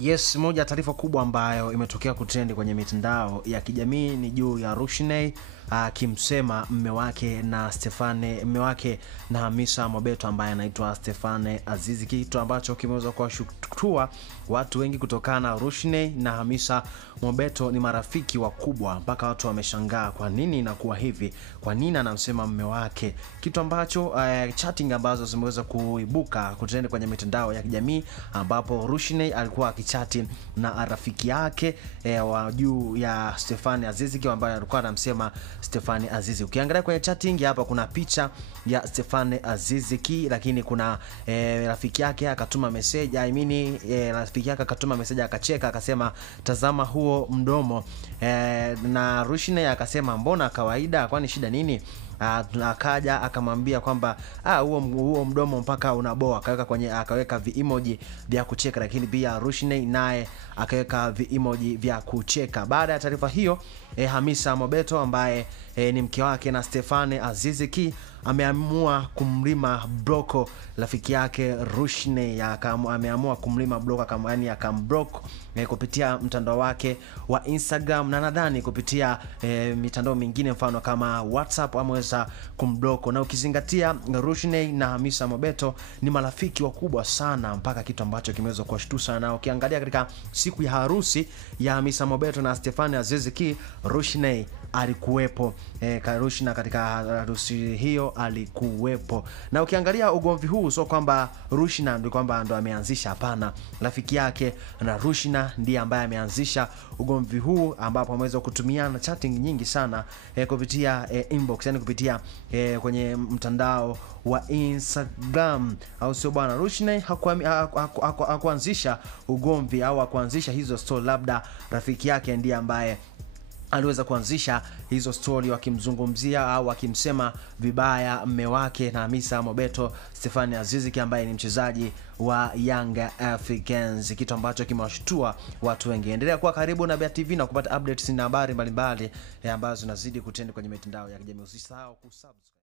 Yes, moja taarifa kubwa ambayo imetokea kutrend kwenye mitandao ya kijamii ni juu ya Rushney akimsema mume wake na Hamisa Mobeto ambaye anaitwa Stephane Azizi, kitu ambacho kimeweza kuwashtua watu wengi kutokana na Rushney na Hamisa Mobeto ni marafiki wakubwa, mpaka watu wameshangaa kwa nini inakuwa hivi, kwa nini anamsema mume wake, kitu ambacho chatting ambazo zimeweza kuibuka kutrend kwenye mitandao ya kijamii, ambapo Rushney alikuwa akichati na rafiki yake wa juu ya Stephane Azizi ambaye alikuwa anamsema Stephane Azizi. Ukiangalia kwenye chatting hapa kuna picha ya Stephane Azizi, lakini kuna rafiki yake akatuma message, rafiki yake akatuma message akacheka akasema tazama huo mdomo, na Rushney akasema mbona kawaida, kwani shida nini? Akaja akamwambia kwamba huo mdomo mpaka unaboa, akaweka vi-emoji vya kucheka, lakini pia Rushney naye akaweka vi-emoji vya kucheka. Baada ya taarifa hiyo, Hamisa Mobeto ambaye ni mke wake na Stephane Azizi ameamua kumlima bloko rafiki yake Rushney, ameamua kumlima bloko akamblock kupitia mtandao wake wa Instagram, na nadhani kupitia mitandao mingine mfano kama WhatsApp ameweza kumblock. Na ukizingatia Rushney na Hamisa Mobeto ni marafiki wakubwa sana, mpaka kitu ambacho kimeweza kuwashtua. Na ukiangalia katika siku ya harusi ya Hamisa Mobeto na Stephane Azizi, Rushney alikuwepo, Rushney katika harusi hiyo alikuwepo. Na ukiangalia ugomvi huu sio kwamba Rushney ndio kwamba ndo ameanzisha, hapana, rafiki yake na Rushney ndiye ambaye ameanzisha ugomvi huu, ambapo ameweza kutumiana chatting nyingi sana kupitia inbox, yani kupitia kwenye mtandao wa Instagram, au sio bwana? Rushney hakuanzisha ugomvi au hakuanzisha hizo story, labda rafiki yake ndiye ambaye aliweza kuanzisha hizo story wakimzungumzia au wakimsema vibaya mume wake na Hamisa Mobeto, Stephane Azizi ambaye ni mchezaji wa Young Africans, kitu ambacho kimewashtua watu wengi. Endelea kuwa karibu na Bea TV na kupata updates na habari mbalimbali ambazo zinazidi kutrend kwenye mitandao ya kijamii. Usisahau kusubscribe.